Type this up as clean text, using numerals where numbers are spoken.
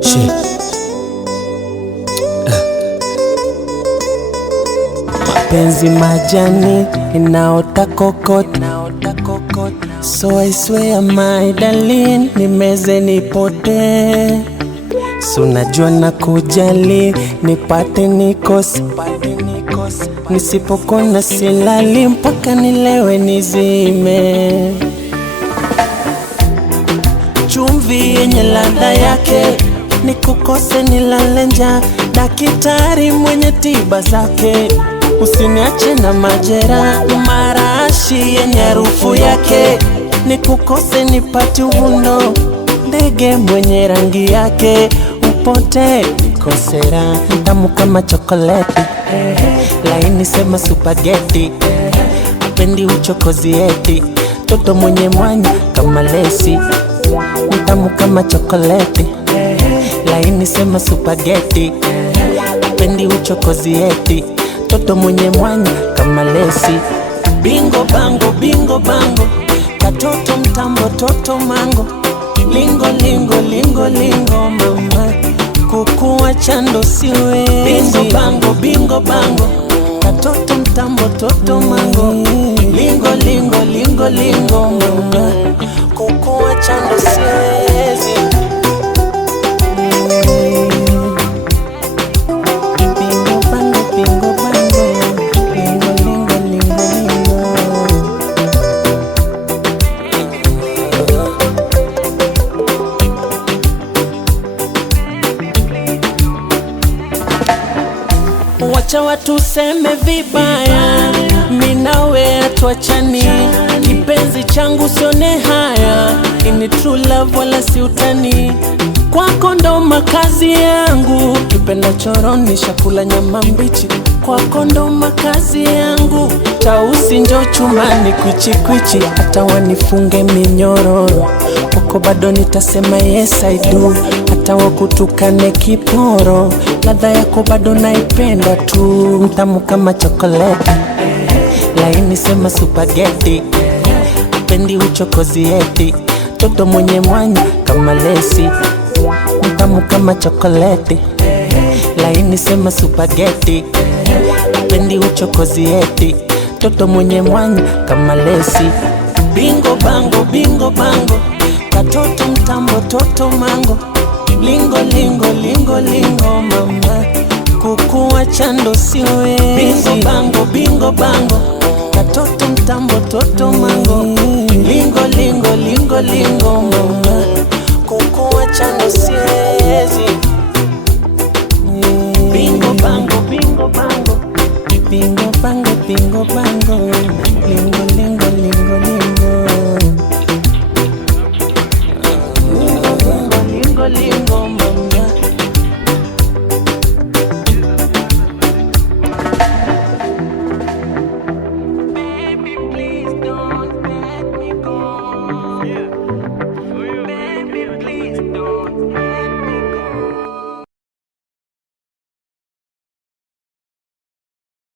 Shit. Mapenzi majani inaota kokot, so I swear my darling, nimeze nipote. Sunajua na kujali, nipate nikose, nisipokona silali mpaka nilewe nizime. Chumvi yenye ladha yake, nikukose nilale njaa. Daktari mwenye tiba zake, usiniache na majera. Marashi yenye harufu yake, nikukose nipate uvundo. Ndege mwenye rangi yake, upote nikosera. Tamu kama chokoleti, laini sema spaghetti. Apendi uchokozi eti, toto mwenye mwanya kama lesi. Tamu kama chokoleti, laini sema spaghetti. Apendi uchokozi eti, toto mwenye mwanya kama lesi. Bingo bango, bingo bango, katoto mtambo, toto mango. Lingo lingo lingo lingo mama, kukua chando siwezi. Bingo bango, bingo bango, katoto mtambo, toto mango. Lingo lingo lingo lingo mama, kukua chando siwezi. Bingo bango, bingo bango, lingo lingo lingo lingo. Wacha watu seme vibaya, minawe atuachani. Kipenzi changu sione haya, ini true love wala si utani. Kwako ndo makazi yangu, kipenda choroni shakula nyama mbichi. Kwako ndo makazi yangu, tausi njo chumani kwichi kwichi. Hata wanifunge minyororo, kwako bado nitasema yes I do. Hata wakutukane kiporo, ladha yako bado naipenda tu. Mtamu kama chokoleti, laini sema spaghetti. Apendi uchokozi eti, toto mwenye mwanya kama lesi. Mtamu kama chokoleti, laini sema spaghetti. Apendi uchokozi eti, toto mwenye mwanya kama lesi. Bingo bango, bingo bango, katoto mtambo, toto mango. Lingo lingo lingo lingo mama, kukua chando siwezi. Bingo bango, bingo bango, katoto mtambo, toto mango. Lingo lingo lingo lingo mama, kukua chando siwezi. Bingo bango, bingo bango, bingo bango, bingo bango. Lingo lingo lingo lingo, lingo lingo lingo lingo.